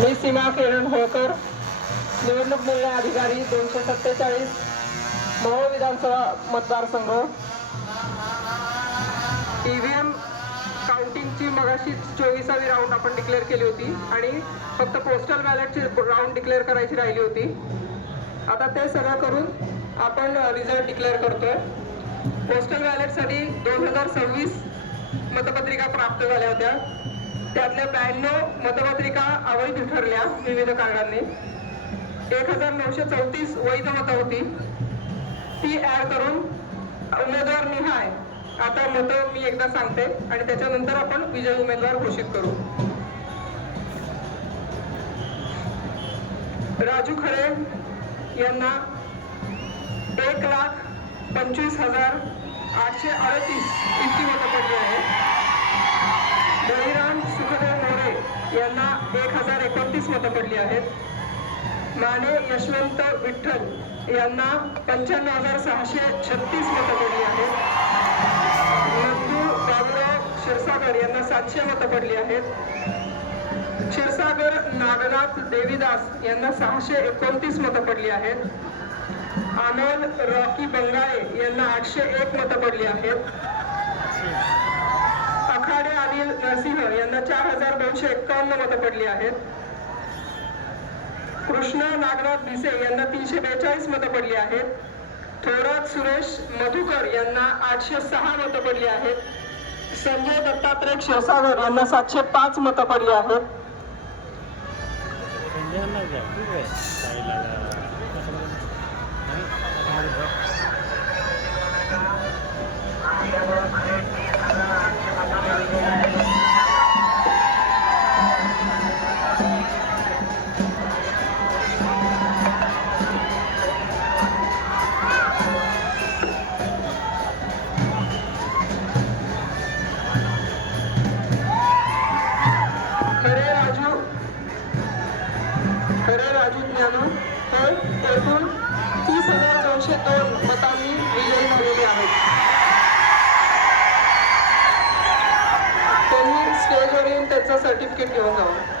मी सीमा किरण होळकर. निवडणूक मूल्य अधिकारी दोनशे सत्तेचाळीस. महो विधानसभा मतदारसंघ. ई व्ही एम काउंटिंगची मगाशी चोवीसावी राऊंड आपण डिक्लेअर केली होती आणि फक्त पोस्टल बॅलेटची राऊंड डिक्लेअर करायची राहिली होती. आता ते सगळं करून आपण रिझल्ट डिक्लेअर करतोय. पोस्टल बॅलेटसाठी दोन हजार सव्वीस मतपत्रिका प्राप्त झाल्या होत्या. त्यातल्या ब्याण्णव मतपत्रिका अवैध ठरल्या विविध कारणांनी. एक हजार नऊशे चौतीस वैध मतं होती. ती ऍड करून उमेदवार निहाय. आता मतं मी एकदा सांगते आणि त्याच्यानंतर आपण विजयी उमेदवार घोषित करू. राजू खरे यांना एक लाख पंचवीस हजार आठशे अडतीस इतकी मतं पडली आहे. हजार एकोणतीस मतं पडली आहेत. माने यशवंत विठ्ठल यांना पंच्याण्णव हजार सहाशे छत्तीस मतं पडली आहेत. नंदू बाबुराव क्षीरसागर यांना सातशे मतं पडली आहेत. क्षीरसागर नागनाथ देवीदास यांना सहाशे एकोणतीस मतं पडली आहेत. आनंद रॉकी बंगाळे यांना आठशे एक मतं पडली आहेत. अखाडे अनिल नरसिंह यांना चार हजार दोनशे एक्कावन्न मतं पडली आहेत. कृष्ण नागनाथ भिसे यांना तीनशे बेचाळीस मतं पडली आहेत. थोरात सुरेश मधुकर यांना आठशे सहा मतं पडली आहेत. संजय दत्तात्रय क्षीरसागर यांना सातशे पाच मतं पडली आहेत. राजू ज्ञानू हे एकूण तीस हजार दोनशे दोन मतांनी विजयी झालेले आहेत. त्यांनी स्टेजवर येऊन त्यांचं सर्टिफिकेट घेऊन जावं.